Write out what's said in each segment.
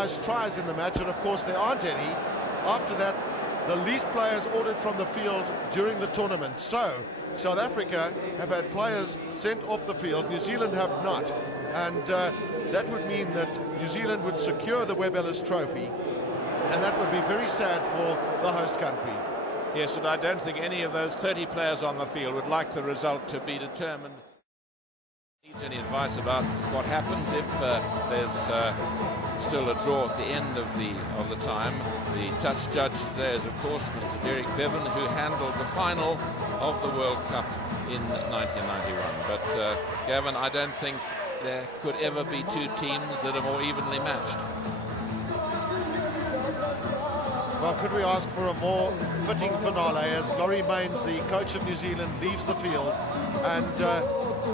most tries in the match, and of course there aren't any. After that, the least players ordered from the field during the tournament. So South Africa have had players sent off the field, New Zealand have not, and that would mean that New Zealand would secure the Webb Ellis Trophy, and that would be very sad for the host country. Yes, but I don't think any of those 30 players on the field would like the result to be determined. Needs any advice about what happens if there's still a draw at the end of the time. The touch judge today is, of course, Mr. Derek Bevan, who handled the final of the World Cup in 1991. But Gavin, I don't think there could ever be two teams that are more evenly matched. Well, could we ask for a more fitting finale as Laurie Mains, the coach of New Zealand, leaves the field, and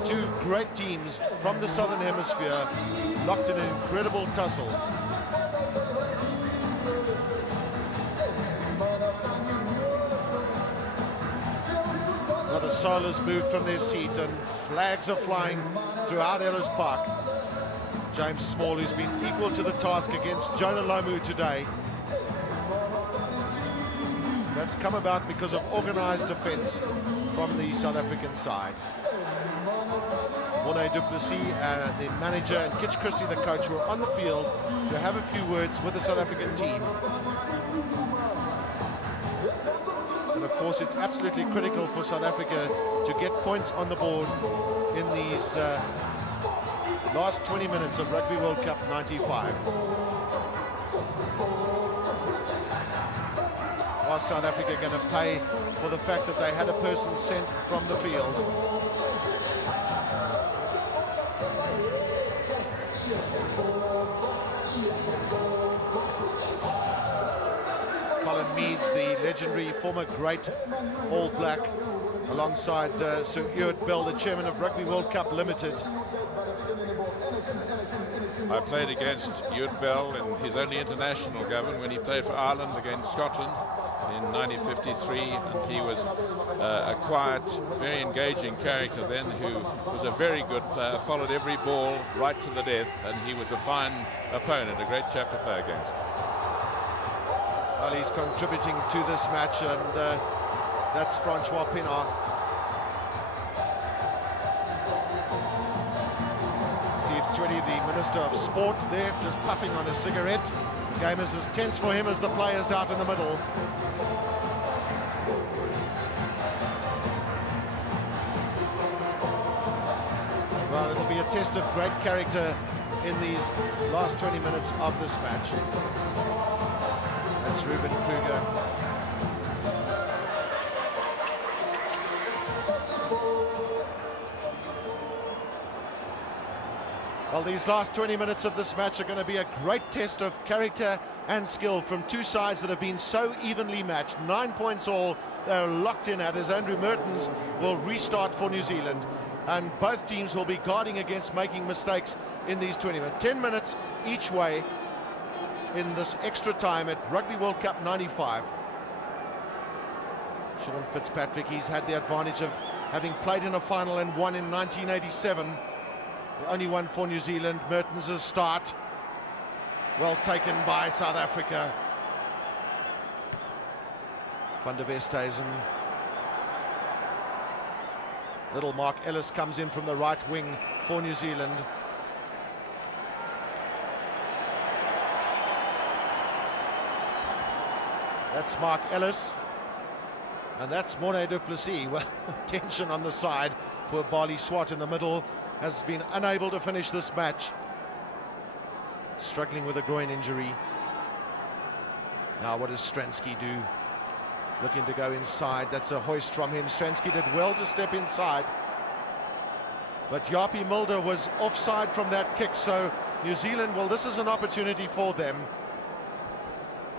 two great teams from the Southern Hemisphere locked in an incredible tussle. Not a soul has moved from their seat, and flags are flying throughout Ellis Park. James Small, who's been equal to the task against Jonah Lomu today. That's come about because of organised defence from the South African side. Morne du Plessis, the manager, and Kitch Christie, the coach, were on the field to have a few words with the South African team. And of course, it's absolutely critical for South Africa to get points on the board in these last 20 minutes of Rugby World Cup 95. Are South Africa going to pay for the fact that they had a person sent from the field? Colin Meads, the legendary former great All Black, alongside Sir Ewart Bell, the chairman of Rugby World Cup Limited. I played against Ewart Bell in his only international, Gavin, when he played for Ireland against Scotland in 1953, and he was a quiet, very engaging character then, who was a very good player, followed every ball right to the death, and he was a fine opponent, a great chap to play against. Well, he's contributing to this match, and that's Francois Pienaar. Steve Twitty, the Minister of Sport, there, just puffing on a cigarette. The game is as tense for him as the players out in the middle. Well, it'll be a test of great character in these last 20 minutes of this match. That's Ruben Kruger. Well, these last 20 minutes of this match are going to be a great test of character and skill from two sides that have been so evenly matched. 9 points all they're locked in at, as Andrew Mertens will restart for New Zealand. And both teams will be guarding against making mistakes in these 20 minutes. 10 minutes each way in this extra time at Rugby World Cup 95. Sean Fitzpatrick, he's had the advantage of having played in a final and won in 1987. The only one for New Zealand. Mertens' start, well taken by South Africa. Van der Westhuizen. Little Mark Ellis comes in from the right wing for New Zealand. That's Mark Ellis. And that's Morne du Plessis. Well, tension on the side. Poor Barley Swart in the middle has been unable to finish this match. Struggling with a groin injury. Now what does Stransky do? Looking to go inside. That's a hoist from him. Stransky did well to step inside, but Yapi Mulder was offside from that kick, so New Zealand, well, this is an opportunity for them.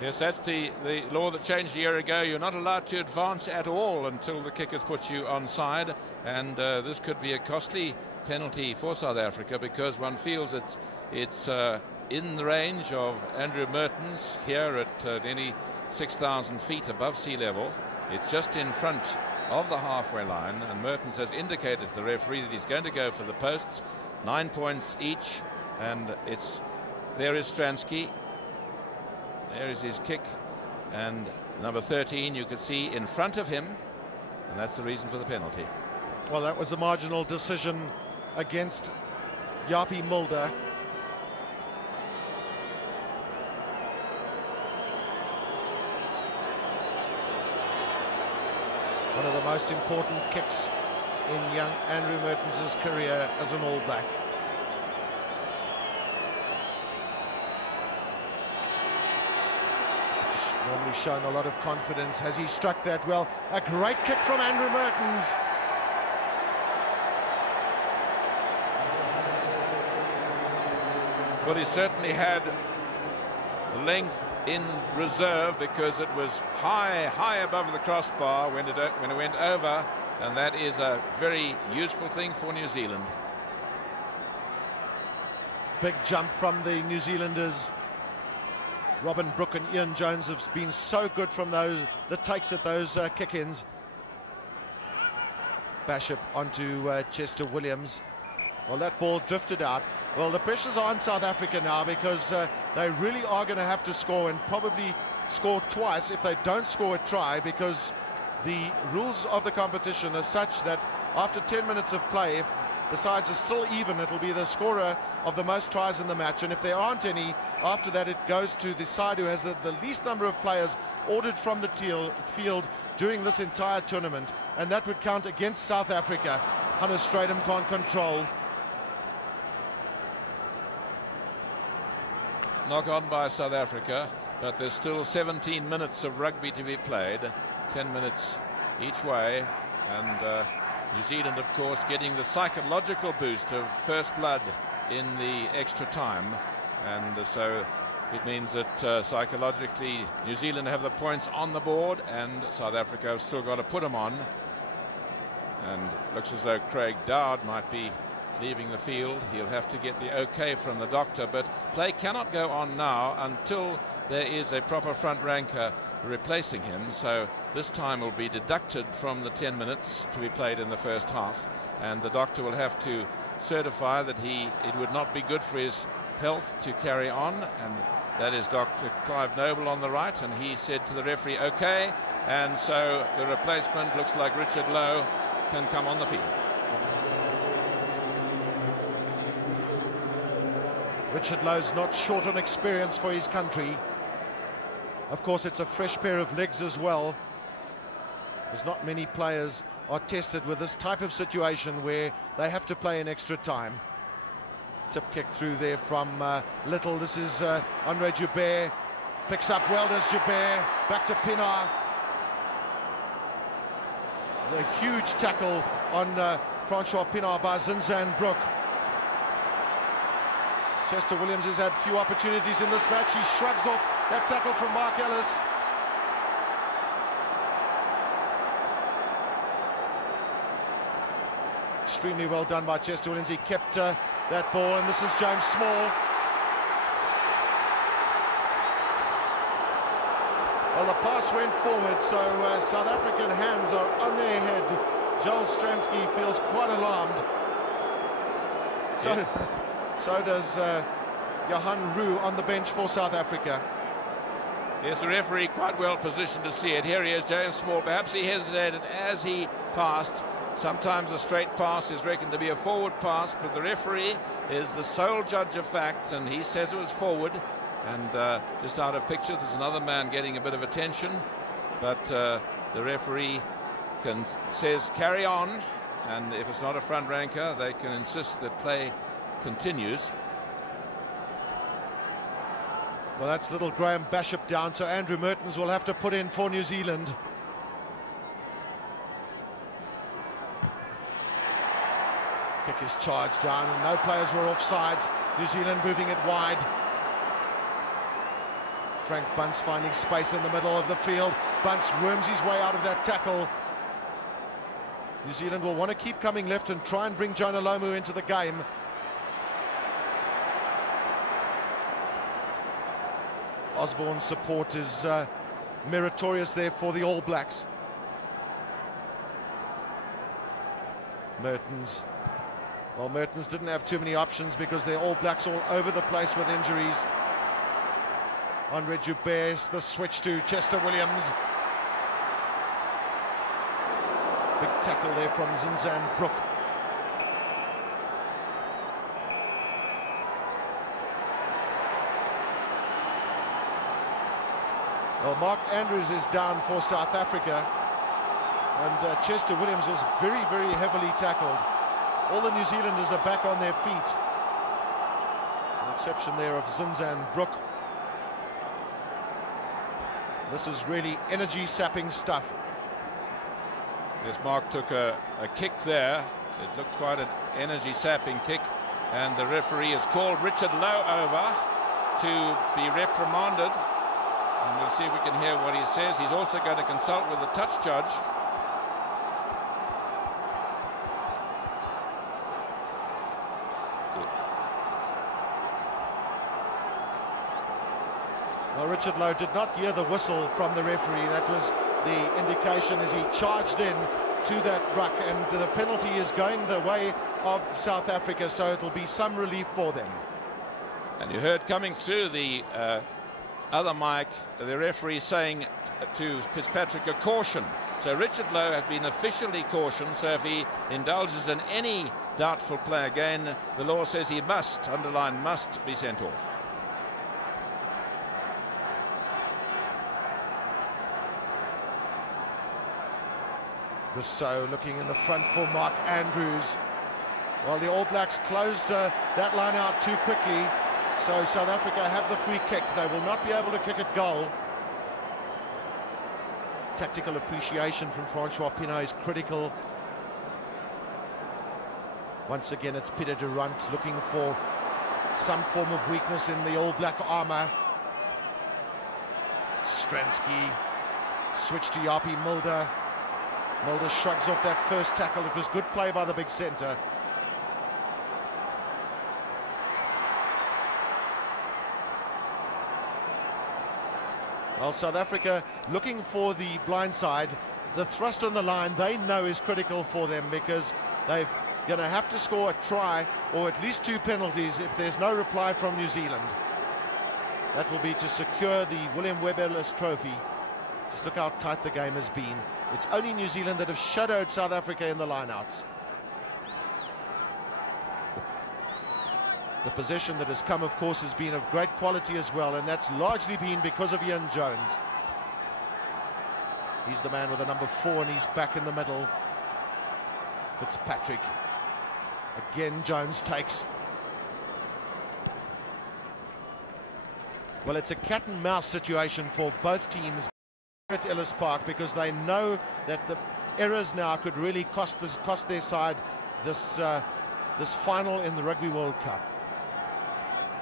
Yes, that's the law that changed a year ago. You're not allowed to advance at all until the kick has put you onside, and this could be a costly penalty for South Africa, because one feels it's in the range of Andrew Mertens here at nearly 6,000 feet above sea level. It's just in front of the halfway line, and Mertens has indicated to the referee that he's going to go for the posts. 9 points each, and there is Stransky. There is his kick, and number 13 you could see in front of him, and that's the reason for the penalty. Well, that was a marginal decision against Yapi Mulder. One of the most important kicks in young Andrew Mertens' career as an All Black. Normally shown a lot of confidence. Has he struck that well? A great kick from Andrew Mertens. Well, he certainly had length in reserve, because it was high above the crossbar when it went over, and that is a very useful thing for New Zealand. Big jump from the New Zealanders. Robin Brooke and Ian Jones have been so good from the takes at those kick-ins. Bishop onto Chester Williams. Well, that ball drifted out. Well, the pressure's on South Africa now, because they really are going to have to score, and probably score twice if they don't score a try, because the rules of the competition are such that after 10 minutes of play, if the sides are still even, it'll be the scorer of the most tries in the match, and if there aren't any, after that it goes to the side who has the least number of players ordered from the field during this entire tournament, and that would count against South Africa. Hannes Strydom can't control. Knock on by South Africa, but there's still 17 minutes of rugby to be played, 10 minutes each way, and New Zealand, of course, getting the psychological boost of first blood in the extra time, and so it means that psychologically New Zealand have the points on the board, and South Africa have still got to put them on. And looks as though Craig Dowd might be leaving the field. He'll have to get the okay from the doctor, but play cannot go on now until there is a proper front ranker replacing him, so this time will be deducted from the 10 minutes to be played in the first half, and the doctor will have to certify that it would not be good for his health to carry on, and that is Dr. Clive Noble on the right, and he said to the referee okay, and so the replacement looks like Richard Lowe can come on the field. Richard Lowe's not short on experience for his country. Of course, it's a fresh pair of legs as well. There's not many players are tested with this type of situation where they have to play in extra time. Tip kick through there from Little. This is Andre Joubert. Picks up well, does Joubert. Back to Pienaar. The huge tackle on Francois Pienaar by Zinzan Brook. Chester Williams has had few opportunities in this match. He shrugs off that tackle from Mark Ellis. Extremely well done by Chester Williams. He kept that ball, and this is James Small. Well, the pass went forward, so South African hands are on their head. Joel Stransky feels quite alarmed. So does Johan Roux on the bench for South Africa. Yes, the referee quite well positioned to see it. Here he is, James Small. Perhaps he hesitated as he passed. Sometimes a straight pass is reckoned to be a forward pass, but the referee is the sole judge of fact, and he says it was forward. And just out of picture, there's another man getting a bit of attention, but the referee says carry on, and if it's not a front ranker, they can insist that play continues. Well, that's little Graham Bishop down, so Andrew Mertens will have to put in for New Zealand. Kick is charged down, and no players were offsides. New Zealand moving it wide. Frank Bunce finding space in the middle of the field. Bunce worms his way out of that tackle. New Zealand will want to keep coming left and try and bring Jonah Lomu into the game. Osborne's support is meritorious there for the All Blacks. Mertens. Well, Mertens didn't have too many options because they're All Blacks all over the place with injuries. Andre Joubert, the switch to Chester Williams. Big tackle there from Zinzan Brook. Well, Mark Andrews is down for South Africa, and Chester Williams was very, very heavily tackled. All the New Zealanders are back on their feet. An exception there of Zinzan Brook. This is really energy-sapping stuff. Yes, Mark took a kick there. It looked quite an energy-sapping kick, and the referee has called Richard Lowe over to be reprimanded. And we'll see if we can hear what he says. He's also going to consult with the touch judge. Well, Richard Lowe did not hear the whistle from the referee. That was the indication as he charged in to that ruck, and the penalty is going the way of South Africa, so it'll be some relief for them. And you heard coming through the other mic, the referee saying to Fitzpatrick, a caution. So Richard Lowe has been officially cautioned, so if he indulges in any doubtful play again, the law says he must, underline must, be sent off. Rousseau looking in the front for Mark Andrews. Well, the All Blacks closed that line out too quickly, so South Africa have the free kick. They will not be able to kick it goal. Tactical appreciation from Francois Pinault is critical. Once again, it's Pieter Durant looking for some form of weakness in the All Black armour. Stransky, switch to Yapi Mulder. Mulder shrugs off that first tackle. It was good play by the big centre. Well, South Africa looking for the blind side. The thrust on the line they know is critical for them, because they're going to have to score a try or at least 2 penalties if there's no reply from New Zealand. That will be to secure the William Webb Ellis Trophy. Just look how tight the game has been. It's only New Zealand that have shadowed South Africa in the lineouts. The possession that has come, of course, has been of great quality as well, and that's largely been because of Ian Jones. He's the man with the number 4, and he's back in the middle. Fitzpatrick. Again, Jones takes. Well, it's a cat and mouse situation for both teams at Ellis Park, because they know that the errors now could really cost their side this final in the Rugby World Cup.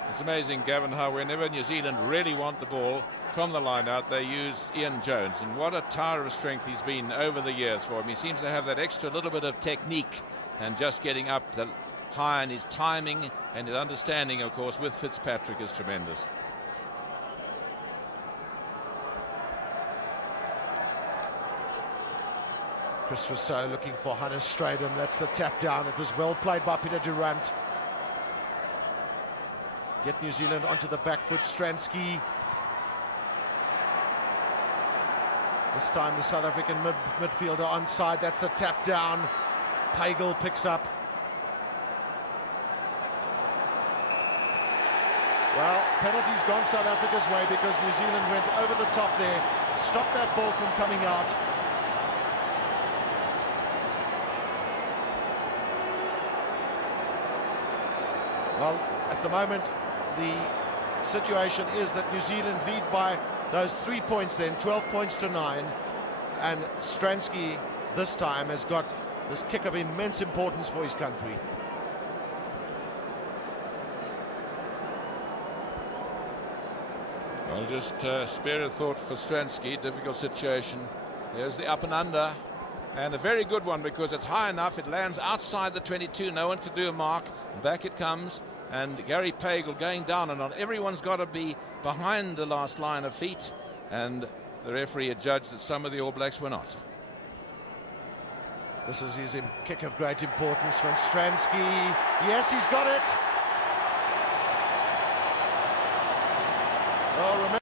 It's amazing, Gavin, how whenever New Zealand really want the ball from the line-out, they use Ian Jones, and what a tower of strength he's been over the years for him. He seems to have that extra little bit of technique, and just getting up the high, and his timing and his understanding, of course, with Fitzpatrick is tremendous. Chris Rousseau looking for Hannes Strydom. That's the tap down. It was well played by Pieter Durant. Get New Zealand onto the back foot. Stransky. This time the South African midfielder onside. That's the tap down. Pagel picks up. Well, penalty's gone South Africa's way, because New Zealand went over the top there, stopped that ball from coming out. Well, at the moment, the situation is that New Zealand lead by those 3 points then, 12 points to 9. And Stransky this time has got this kick of immense importance for his country. Well, just spare a thought for Stransky. Difficult situation. There's the up and under, and a very good one, because it's high enough. It lands outside the 22. No one could do a mark. Back it comes, and Gary Pagel going down and on. Everyone's got to be behind the last line of feet, and the referee had judged that some of the All Blacks were not. This is his kick of great importance from Stransky. Yes, he's got it.